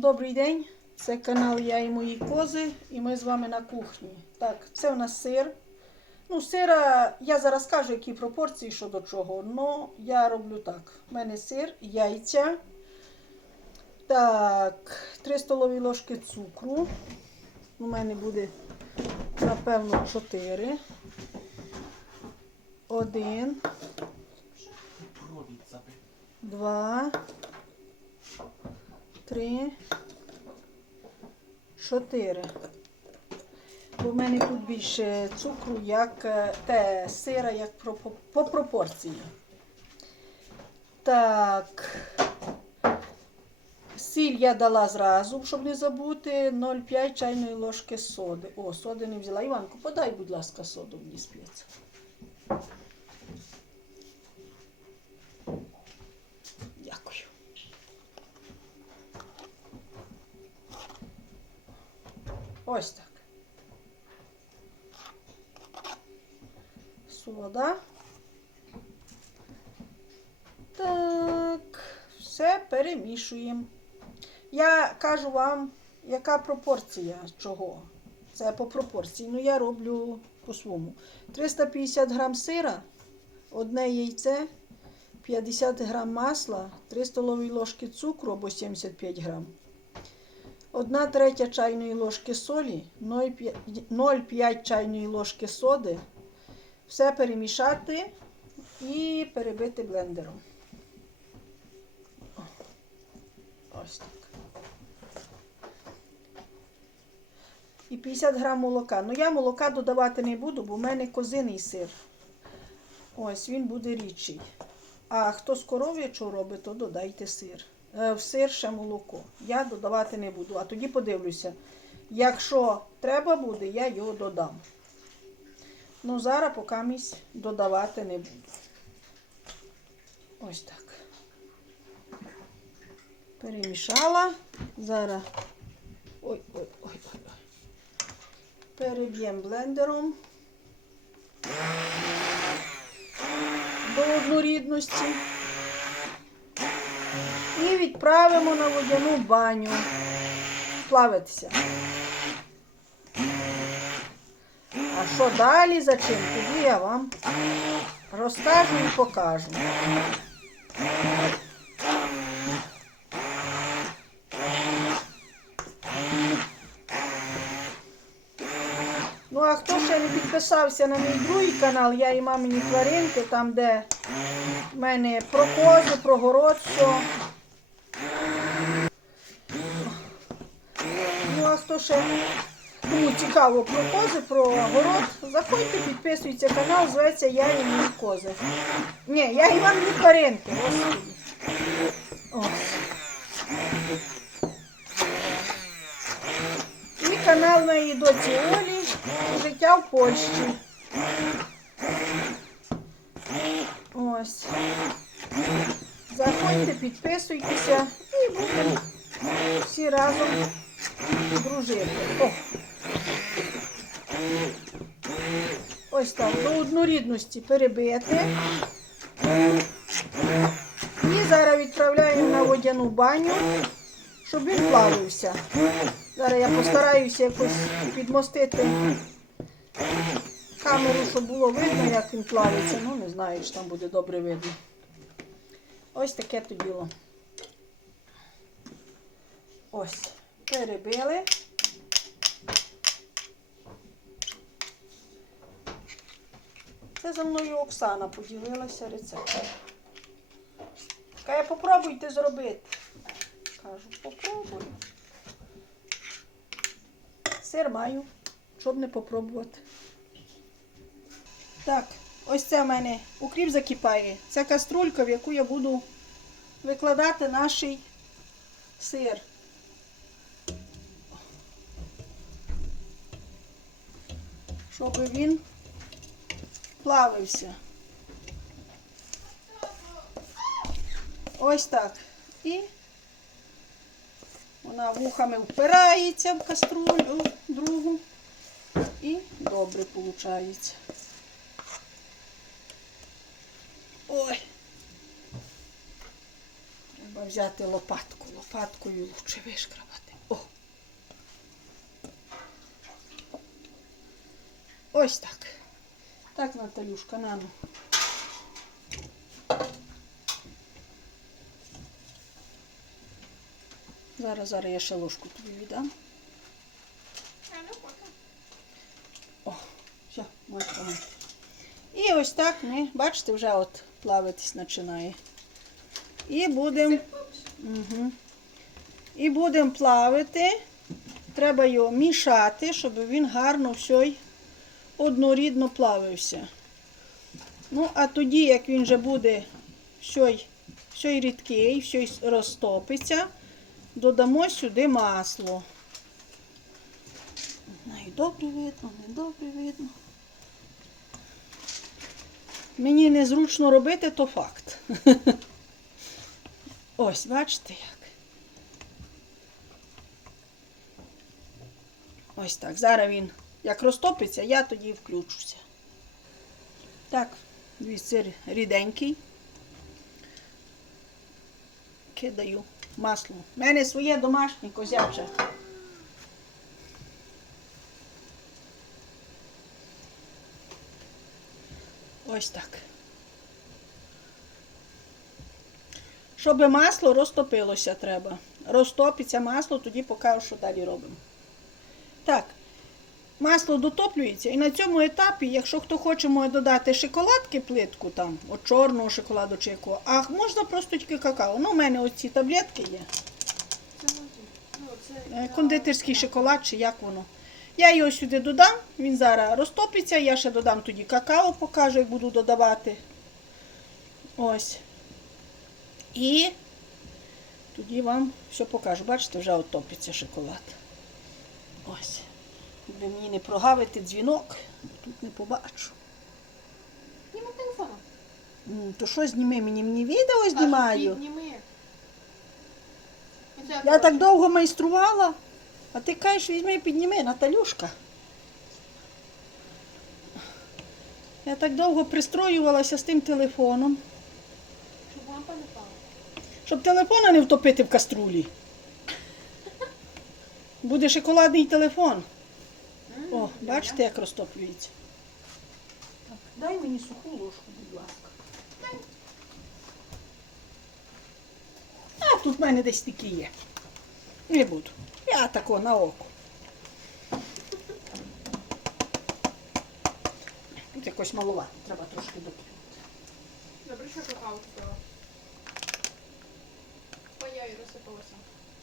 Добрий день, це канал Я і мої кози, і ми з вами на кухні. Так, це у нас сир. Ну, сира, я зараз скажу, які пропорції що до чого. Ну, я роблю так. У мене сир, яйця. Так, 3 столові ложки цукру. У мене буде, напевно, 4. Один, два, три, чотири. Бо в мене тут більше цукру, як е, те сира, як про- по, по пропорції. Так. Сіль я дала зразу, щоб не забути, 0,5 чайної ложки соди. О, соди не взяла. Іванко, подай, будь ласка, соду мені спець. Ось так. Сода. Так, все перемішуємо. Я кажу вам, яка пропорція чого. Це по пропорції. Ну, я роблю по-своєму. 350 грам сира, одне яйце, 50 грам масла, 3 столові ложки цукру або 75 грам. 1 третя чайної ложки солі, 0,5 0,5 чайної ложки соди. Все перемішати і перебити блендером. Ось так. І 50 грам молока. Ну я молока додавати не буду, бо в мене козиний сир. Ось він буде рідший. А хто з коров'ячого робить, то додайте сир. Е, В сир ще молоко. Я додавати не буду. А тоді подивлюся. Якщо треба буде, я його додам. Ну, зараз поки місь додавати не буду. Ось так. Перемішала. Зараз. Ой, ой, ой, ой. ой. Переб'ємо блендером. До однорідності. І відправимо на водяну баню. Плавитися. А що далі за чим? Тоді я вам розкажу і покажу. Ну, а хто ще не підписався на мій другий канал, я і мамині тваринки, там, де в мене про кози, про город, все. Ну, а хто ще кому цікаво про кози, про город, заходьте, підписуйте канал, зветься Я і мої кози. Ні, я і мамині тваринки, господи. Ось. І канал моєї доці Олі Життя в Польщі. Ось. Заходьте, підписуйтеся і будемо всі разом дружити. Ось так, до однорідності перебити. І зараз відправляємо на водяну баню, щоб він плавився. Зараз я постараюся якось підмостити камеру, щоб було видно, як він плавиться. Ну, не знаю, чи там буде добре видно. Ось таке то діло. Ось, перебили. Це за мною Оксана поділилася рецептом. Каже, попробуйте зробити. Кажу, попробую. Сир маю, щоб не попробувати. Так, ось це в мене укріп закипає. Це каструлька, в яку я буду викладати наш сир. Щоб він плавився. Ось так. І вона вухами впирається в каструлю другу. І добре виходить. Ой. Треба взяти лопатку, лопаткою лучше вишкрабати. Ось так. Так, Наталюшка, на ну. Зараз, зараз я ще ложку тобі віддам. О, все, можеш. І ось так ми, бачите, вже от плавитись починає. І будемо. Угу. І будемо плавити. Треба його мішати, щоб він гарно все однорідно плавився. Ну, а тоді, як він вже буде все, рідкий, все розтопиться, додамо сюди масло. І добре видно, не добре видно. Мені незручно робити, то факт. Ось, бачите як. Ось так. Зараз він як розтопиться, я тоді включуся. Так, дивіться, сир ріденький. Кидаю масло. У мене своє домашнє козяче. Ось так. Щоб масло розтопилося треба. Розтопиться масло, тоді покажу, що далі робимо. Так, масло дотоплюється. І на цьому етапі, якщо хто хоче, може додати шоколадки плитку там, от чорного шоколаду чи якого, а можна просто тільки какао. Ну, у мене оці таблетки є. Е, Кондитерський шоколад чи як воно. Я його сюди додам, він зараз розтопиться, я ще додам тоді какао, покажу, як буду додавати. Ось. І тоді вам все покажу. Бачите, вже от топиться шоколад. Ось. Якби мені не прогавити дзвінок, тут не побачу. Зніми телефоном. То що зніми мені? Мені відео знімаю. Я так довго майструвала, а ти кажеш, візьми і підніми, Наталюшка. Я так довго пристроювалася з тим телефоном, Щоб лампа не пала. щоб телефона не втопити в каструлі. Буде шоколадний телефон. О, бачите, як розтоплюється. Так, дай мені суху ложку, будь ласка. А тут в мене десь такі є. Не буду. Я тако на око. Тут якось малувати, треба трошки допити. Добре, що какао купила. Ой, я і розсипалася.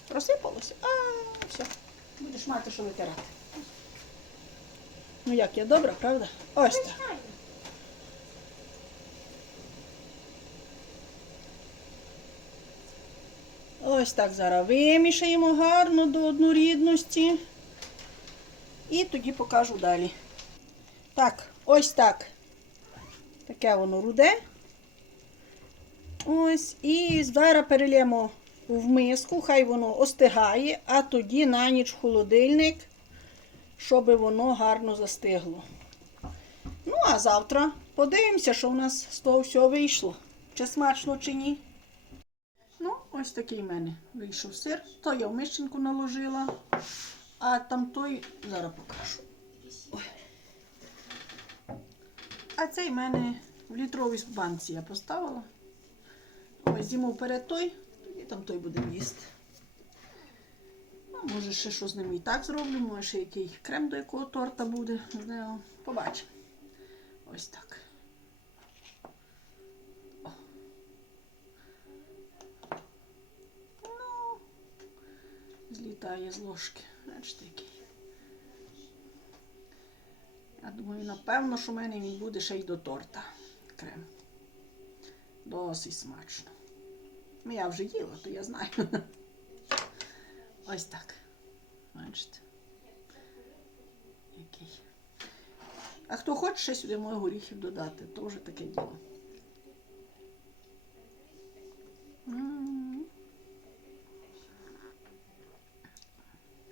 Розсипалося. А, все. Будеш мати, що витирати. Ну як я добра, правда? Ось так. Ось так зараз вимішаємо гарно до однорідності. І тоді покажу далі. Так, ось так. Таке воно руде. Ось. І зараз перелємо в миску, хай воно остигає, а тоді на ніч в холодильник, щоб воно гарно застигло. Ну, а завтра подивимося, що в нас з того всього вийшло. Чи смачно, чи ні. Ну, ось такий в мене вийшов сир. То я в мищенку наложила, а там той зараз покажу. А цей в мене в літровій банці я поставила. Ось зіму перед той, тоді там той будемо їсти. Може, ще що з ним і так зроблю, може ще який крем до якого торта буде. з нього. Побачимо. Ось так. Ну, злітає з ложки. Бачите, який. Я думаю, напевно, що в мене він буде ще й до торта. Крем. Досить смачно. Ну, я вже їла, то я знаю. Ось так. Бачите. Який. А хто хоче ще сюди може горіхів додати, то вже таке діло.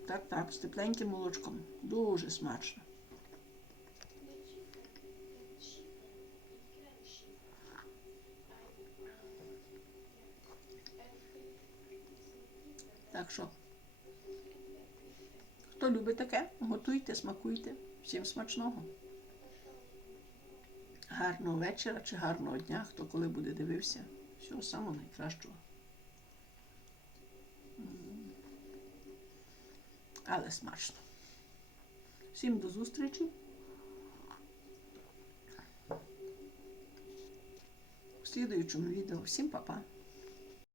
Так, так, з тепленьким молочком. Дуже смачно. Хто любить таке, готуйте, смакуйте. Всім смачного. Гарного вечора чи гарного дня, хто коли буде дивився. Всього самого найкращого. Але смачно. Всім до зустрічі. В слідуючому відео. Всім па-па.